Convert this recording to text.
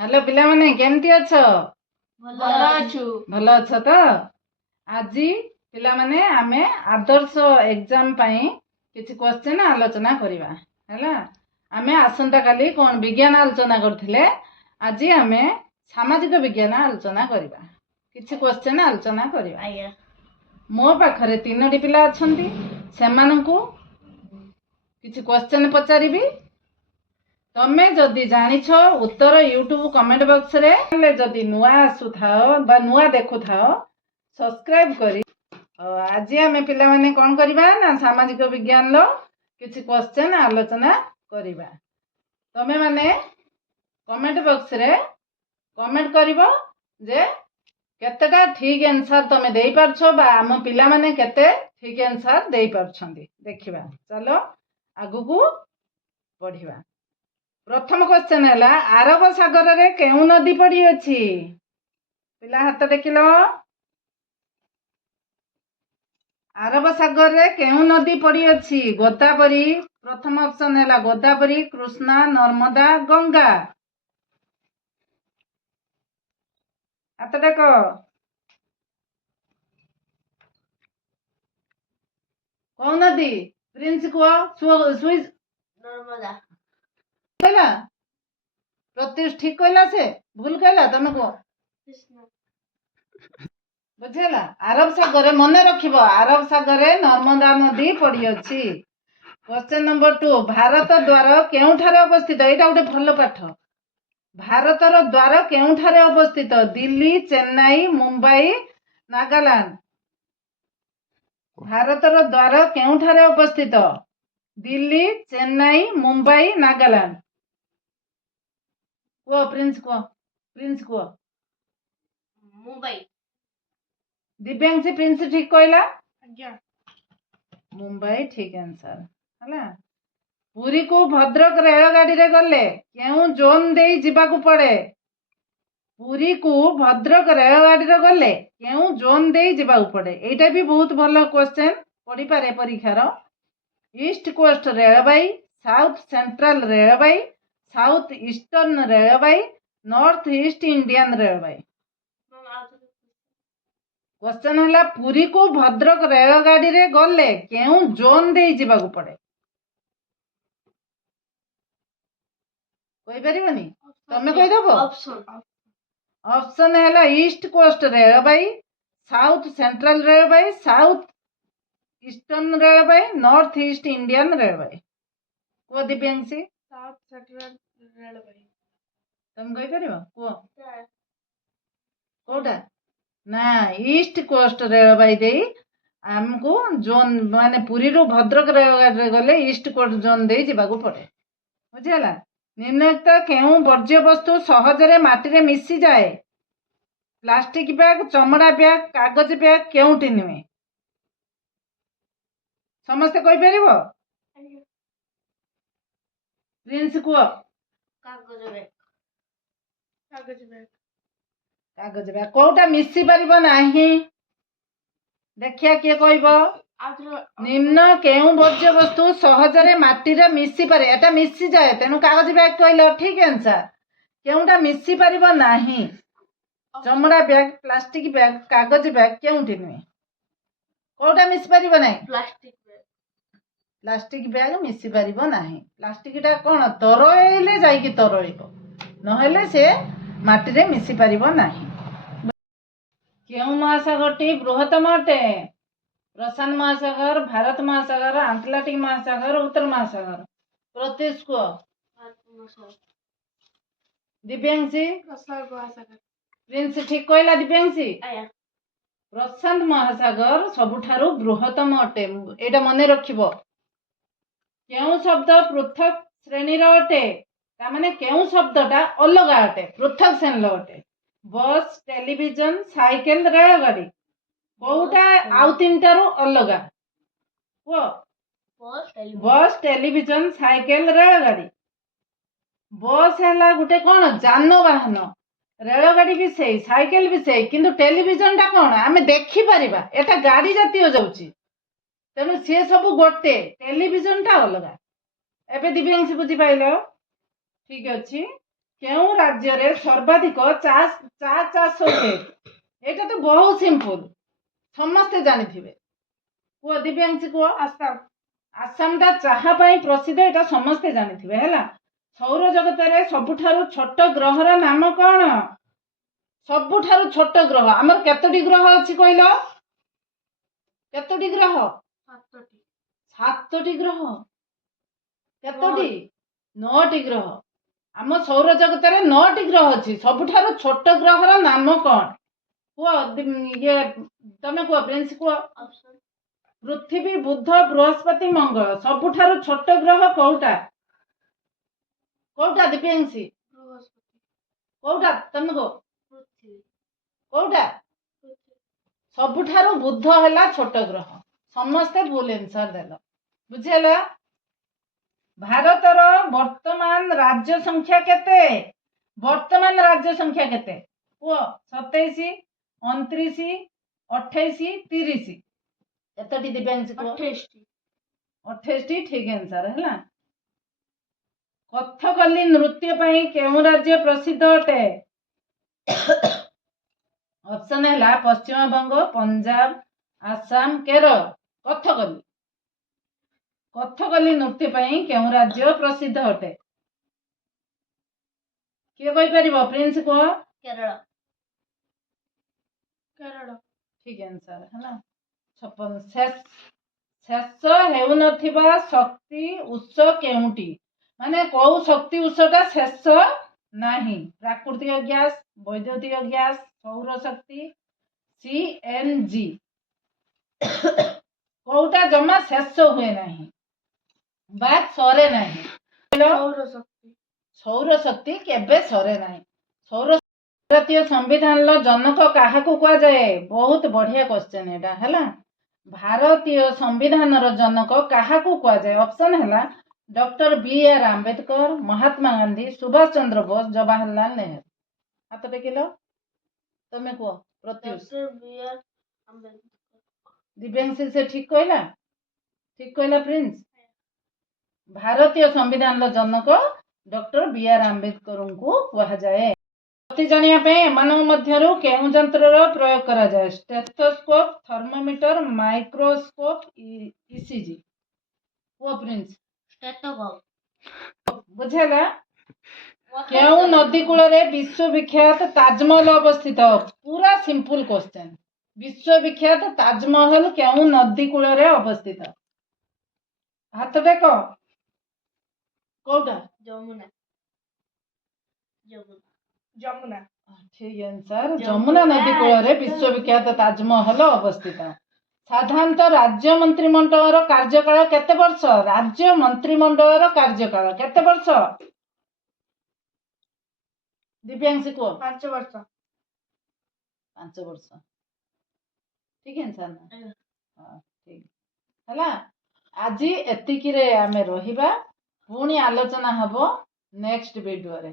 Hello पिला माने केमती अछ भल अछ तो आज पिला माने आमे आदर्श एग्जाम पई किछि क्वेश्चन आलोचना करिवा हैला। आमे आसंता काली कोन विज्ञान आलोचना करथिले, आज आमे सामाजिक विज्ञान आलोचना करिवा, किछि क्वेश्चन आलोचना करिवा। मो पाखरे तीनोटी पिला अछंती, सेमानंकु किछि क्वेश्चन पचारिबी। तमे जदि जानिछ उत्तर यूट्यूब कमेंट बॉक्स रे, जदि नुआ आसु थाओ बा नुआ देखु थाओ सब्सक्राइब करी। आज आमे पिला माने कोन करिबा ना सामाजिक विज्ञान लो किछि क्वेश्चन आलोचना करिबा। तमे माने कमेंट बॉक्स रे कमेंट करिवो जे केतेटा ठीक आंसर तमे देई पारछो बा हम पिला माने केते ठीक आंसर देई पारछंती देखिबा। चलो आगु को पढिबा। प्रथम क्वेश्चन है अरब सागर रे केउ नदी पड़ी अछि? पिला हाथ देखिलो। अरब सागर रे केउ नदी पड़ी अछि? गोदावरी। प्रथम ऑप्शन है गोदावरी, कृष्णा, नर्मदा, गंगा। हाथ देखो। कौन नदी? प्रिंस को सुइज नर्मदा कहला। प्रत्युष ठीक कहला से भूल कहला तमे को बुझेला। अरब सागर मन रखिबो, अरब सागर रे नर्मदा नदी पड़ी अछि। क्वेश्चन नंबर 2, भारत द्वार केउठारे अवस्थित? एटा गोटे भल पाठ। भारतर द्वार केउठारे अवस्थित? दिल्ली, चेन्नई, मुंबई, नागालैंड। भारतर द्वार केउठारे अवस्थित? दिल्ली, चेन्नई, मुंबई, नागालैंड। को प्रिंस को मुंबई। दिव्यांशी प्रिंस ठीक कहला। मुंबई ठीक आंसर हला। पुरी को भद्रक रेलगाड़ी रे गले केउ जोन देई जिबाकू पड़े? पुरी को भद्रक रेलगाड़ी रे गले केउ जोन देई जिबाकू पड़े? एटा भी बहुत भलो क्वेश्चन पड़ी पारे परीक्षार। East coast railway, south central railway, south eastern railway, north east Indian railway. Question है पुरी को भद्रक रेलगाड़ी रे गले केउ जोन देई जिबाकू पड़े? कोई परिबनी तमे कहि दबो। ऑप्शन है east coast railway, south central railway, south eastern railway, north east Indian railway. को दिव्यांशी साउथ सेंट्रल रेलवे। तुम कहि परिबो को कोटा ना ईस्ट कोस्ट रेलवाई देई हमको जोन माने पुरी रु भद्रक रेलगाड़ी रे गले ईस्ट कोस्ट जोन देई जिबाकू पड़े। बुझिला। निम्नलिखित केउ वर्ज्य वस्तु सहजरे माटी रे मिसी जाए? प्लास्टिक बैग, चमड़ा बैग, कागज बैग केउटी नुहे? समस्त कहि परिबो। प्रिंस को कागज बैग। कागज बैग कोटा मिसी परिबो नाही? देखिया किए कहबो। निम्न केउ वर्ज्य वस्तु सहजरे माटी रे मिसी पारे? एटा मिसी जाए तेनु कागज बैग कहलो ठीक आंसर। केउटा मिसी परिबो नाही? चमड़ा बैग, प्लास्टिक बैग, कागज बैग केउटी नुहे? कोटा मिसी परिबो नाही? प्लास्टिक बैग मिसी परिबो नाही। प्लास्टिक टा कोन तरइले जाई कि तरइबो, नहेले से माटी रे मिसी परिबो नाही। केउ महासागरटी बृहत्तम अटे? प्रशांत महासागर, भारत महासागर, आटलांटिक महासागर, उत्तर महासागर। प्रत्युष को दिव्यांशी प्रिंस ठीक कहला। दिव्यांशी प्रशांत महासागर सबुठारु बृहत्तम अटे, एटा मने रखिबो। केउ शब्द पृथक श्रेणी रो अटे? ता माने केउ शब्दटा अलगा अटे, पृथक श्रेणी रो अटे? बस, टेलीविजन, साइकिल, रेलगाड़ी। कोउटा आउ तीनटारु अलगा? को बस, टेलीविजन, साइकिल, रेलगाड़ी। बस हैला गुटे कोन जानवाहन, रेलगाड़ी भी सेई, साइकिल भी सेई, किंतु टेलीविजन टा कोन आमे देखि परिबा, एटा गाड़ी जातीय जाउची, तेनु से सब गोटे, टेलीविजन टा अलगा। एबे दिव्यांशी बुझी पाइलो? ठीक अछि। କେଉଁ ରାଜ୍ୟରେ ସର୍ବାଧିକ ଚା ଚାଷ ହୁଏ? ଏଇଟା ତ ବହୁତ ସିମ୍ପଲ, ସମସ୍ତେ ଜାଣିଥିବେ। କୁହ ଦିବ୍ୟାଂଶୀ କୁହ। ଆସାମ। ଆସାମଟା ଚାହା ପାଇଁ ପ୍ରସିଦ୍ଧ, ଏଇଟା ସମସ୍ତେ ଜାଣିଥିବେ ହେଲା। ସୌର ଜଗତରେ ସବୁଠାରୁ ଛୋଟ ଗ୍ରହର ନାମ କଣ? ସବୁଠାରୁ ଛୋଟ ଗ୍ରହ ଆମର କେତୋଟି ଗ୍ରହ ଅଛି କହିଲ? କେତୋଟି ଗ୍ରହ? 7ଟି। 7ଟି ଗ୍ରହ। କେତୋଟି? 9ଟି ଗ୍ରହ। ଆମ ସୌର ଜଗତରେ 9ଟି ଗ୍ରହ ଅଛି। ସବୁଠାରୁ ଛୋଟ ଗ୍ରହର ନାମ କଣ? କୁହ ଇଏ ତମେ କୁହ, ପ୍ରିନ୍ସ କୁହ। ଅପସନ୍ ପୃଥିବୀ, ବୁଧ, ବୃହସ୍ପତି, ମଙ୍ଗଳ। ସବୁଠାରୁ ଛୋଟ ଗ୍ରହ କୋଉଟା? କୋଉଟା ଦିବ୍ୟାଂଶୀ? ବୃହସ୍ପତି। କୋଉଟା ତମେ କୁହ? ପୃଥିବୀ। କୋଉଟା? ସବୁଠାରୁ ବୁଧ ହେଲା ଛୋଟ ଗ୍ରହ। ସମସ୍ତେ ଭୁଲ ଆନ୍ସର ଦେଲ। ବୁଝିହେଲା? ଭାରତର ବର୍ତ୍ତମାନ ରାଜ୍ୟ ସଂଖ୍ୟା କେତେ? ବର୍ତ୍ତମାନ ରାଜ୍ୟ ସଂଖ୍ୟା କେତେ? କୁହ। 27, 29, 28, 30। କେତୋଟି ଦିବ୍ୟାଂଶୀ କୁହ? 28ଟି। 28ଟି ଠିକ ଆନ୍ସର ହେଲା। କଥକଲି ନୃତ୍ୟ ପାଇଁ କେଉଁ ରାଜ୍ୟ ପ୍ରସିଦ୍ଧ ଅଟେ? ଅପସନ ହେଲା ପଶ୍ଚିମବଙ୍ଗ, ପଞ୍ଜାବ, ଆସାମ, କେରଳ। କଥକଲି କଥକଲି ନୃତ୍ୟ ପାଇଁ କେଉଁ ରାଜ୍ୟ ପ୍ରସିଦ୍ଧ ଅଟେ? କିଏ କହିପାରିବ? ପ୍ରିନ୍ସ କୁହ। କେରଳ। କେରଳ। ଠିକ ଆନ୍ସର ହେଲା। 56 ଶେଷ ହେଉନଥିବା ଶକ୍ତି ଉତ୍ସ କେଉଁଟି? ମାନେ କୋଉ ଶକ୍ତି ଉତ୍ସଟା ଶେଷ ନାହିଁ? ପ୍ରାକୃତିକ ଗ୍ୟାସ, ବୈଦ୍ୟୁତିକ ଗ୍ୟାସ, ସୌରଶକ୍ତି, CNG। କୋଉଟା ଜମା ଶେଷ ହୁଏ ନାହିଁ ବା ସରେ ନାହିଁ? ସୌରଶକ୍ତି। ସୌରଶକ୍ତି କେବେ ସରେ ନାହିଁ। ସୌର ଭାରତୀୟ ସମ୍ବିଧାନର ଜନକ କାହାକୁ କୁହାଯାଏ? ବହୁତ ବଢିଆ କ୍ୱେଶ୍ଚନ ଏଟା ହେଲା। ଭାରତୀୟ ସମ୍ବିଧାନର ଜନକ କାହାକୁ କୁହାଯାଏ? ଅପସନ ହେଲା ଡକ୍ଟର BR ଆମ୍ବେଦକର, ମହାତ୍ମା ଗାନ୍ଧୀ, ସୁଭାଷ ଚନ୍ଦ୍ର ବୋଷ, ଜବାହରଲାଲ ନେହେରୁ। ହାତ ଟେକିଲ। ତମେ କୁହ ପ୍ରତ୍ୟୁଷ। Doctor BR Ambedkar. ଦିବ୍ୟାଂଶୀ ସେ ଠିକ କହିଲା? ଠିକ କହିଲା ପ୍ରିନ୍ସ? ଭାରତୀୟ ସମ୍ବିଧାନର ଜନକ ଡକ୍ଟର BR ଆମ୍ବେଦକରଙ୍କୁ କୁହାଯାଏ। ପ୍ରତି ଜାଣିବା ପାଇଁ ଏମାନଙ୍କ ମଧ୍ୟରୁ କେଉଁ ଯନ୍ତ୍ରର ପ୍ରୟୋଗ କରାଯାଏ? Stethoscope, thermometer, microscope, ECG। କୁହ ପ୍ରିନ୍ସ। ଷ୍ଟେଥୋସ୍କୋପ। ବୁଝିହେଲା? କେଉଁ ନଦୀ କୂଳରେ ବିଶ୍ୱବିଖ୍ୟାତ ତାଜମହଲ ଅବସ୍ଥିତ? ପୁରା ସିମ୍ପଲ କ୍ୱେଶ୍ଚନ। ବିଶ୍ୱବିଖ୍ୟାତ ତାଜମହଲ କେଉଁ ନଦୀ କୂଳରେ ଅବସ୍ଥିତ? ହାତ ଟେକ। କୋଉଟା? ଯମୁନା। ଯମୁନା। ଯମୁନା। ଠିକ ଆନ୍ସର। ଯମୁନା ନଦୀ କୂଳରେ ବିଶ୍ୱବିଖ୍ୟାତ ତାଜମହଲ ଅବସ୍ଥିତ। ସାଧାରଣତଃ ରାଜ୍ୟ ମନ୍ତ୍ରିମଣ୍ଡଳର କାର୍ଯ୍ୟକାଳ କେତେ ବର୍ଷ? ରାଜ୍ୟ ମନ୍ତ୍ରିମଣ୍ଡଳର କାର୍ଯ୍ୟକାଳ କେତେ ବର୍ଷ? ଦିବ୍ୟାଂଶୀ କୁହ। 5 ବର୍ଷ। 5 ବର୍ଷ। ଠିକ ଆନ୍ସର ନା? ଆଜ୍ଞା। ହଁ ଠିକ ହେଲା। ଆଜି ଏତିକିରେ ଆମେ ରହିବା। ପୁଣି ଆଲୋଚନା ହବ ନେକ୍ସଟ ଭିଡିଓରେ।